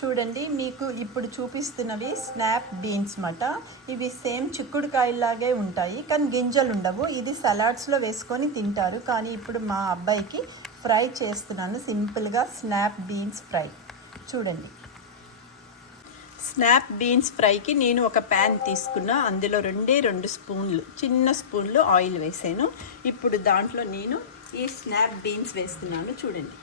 చూడండి, మీకు ఇప్పుడు చూపిస్తున్నవి స్నాప్ బీన్స్ మాట. ఇవి సేమ్ చిక్కుడుకాయలాగే ఉంటాయి, కానీ గింజలు ఉండవు. ఇది సలాడ్స్లో వేసుకొని తింటారు, కానీ ఇప్పుడు మా అబ్బాయికి ఫ్రై చేస్తున్నాను సింపుల్గా స్నాప్ బీన్స్ ఫ్రై. చూడండి, స్నాప్ బీన్స్ ఫ్రైకి నేను ఒక ప్యాన్ తీసుకున్నా. అందులో 2 స్పూన్లు, చిన్న స్పూన్లు ఆయిల్ వేసాను. ఇప్పుడు దాంట్లో నేను ఈ స్నాప్ బీన్స్ వేస్తున్నాను. చూడండి,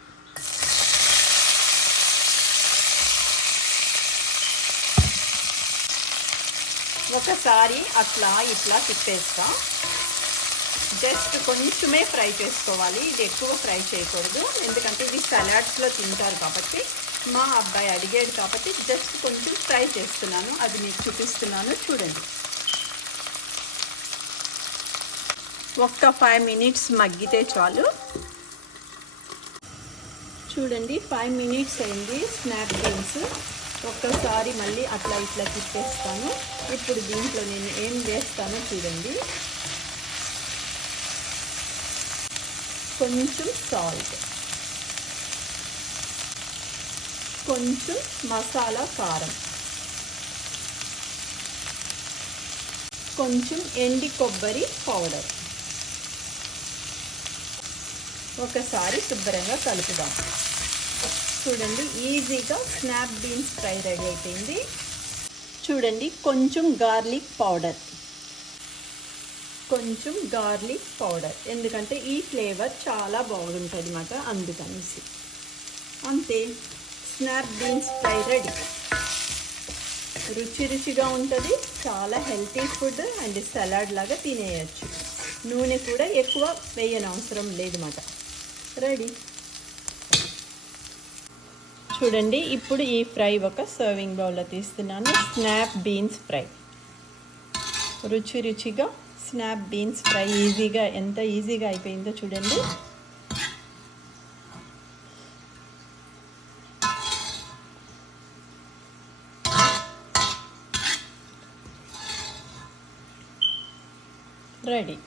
ఒకసారి అట్లా ఇట్లా తిప్పేస్తా. జస్ట్ కొంచెమే ఫ్రై చేసుకోవాలి, ఇది ఎక్కువ ఫ్రై చేయకూడదు. ఎందుకంటే ఇది సలాడ్స్లో తింటారు కాబట్టి, మా అబ్బాయి అడిగాడు కాబట్టి జస్ట్ కొంచెం ఫ్రై చేస్తున్నాను. అది మీకు చూపిస్తున్నాను. చూడండి, ఒక్క 5 మినిట్స్ మగ్గితే చాలు. చూడండి, 5 మినిట్స్ అయింది. స్నాప్ బీన్స్ ఒక్కసారి మళ్ళీ అట్లా ఇట్లా తిప్పేస్తాను. ఇప్పుడు దీంట్లో నేను ఏం వేస్తానో చూడండి. కొంచెం సాల్ట్, కొంచెం మసాలా కారం, కొంచెం ఎండి కొబ్బరి పౌడర్. ఒకసారి శుభ్రంగా కలుపుదాం. చూడండి, ఈజీగా స్నాప్ బీన్స్ ఫ్రై రెడీ అయిపోయింది. చూడండి, కొంచెం గార్లిక్ పౌడర్, ఎందుకంటే ఈ ఫ్లేవర్ చాలా బాగుంటుంది అన్నమాట, అందుకనేసి. అంతే, స్నాప్ బీన్స్ ఫ్రై రెడీ. రుచిగా ఉంటుంది, చాలా హెల్తీ ఫుడ్ అండ్ సలాడ్ లాగా తినేయచ్చు. నూనె కూడా ఎక్కువ వేయనవసరం లేదన్నమాట. రెడీ. చూడండి, ఇప్పుడు ఈ ఫ్రై ఒక సర్వింగ్ బౌల్లో తీస్తున్నాను. స్నాప్ బీన్స్ ఫ్రై, రుచిగా స్నాప్ బీన్స్ ఫ్రై ఈజీగా, ఎంత ఈజీగా అయిపోయిందో చూడండి. రెడీ.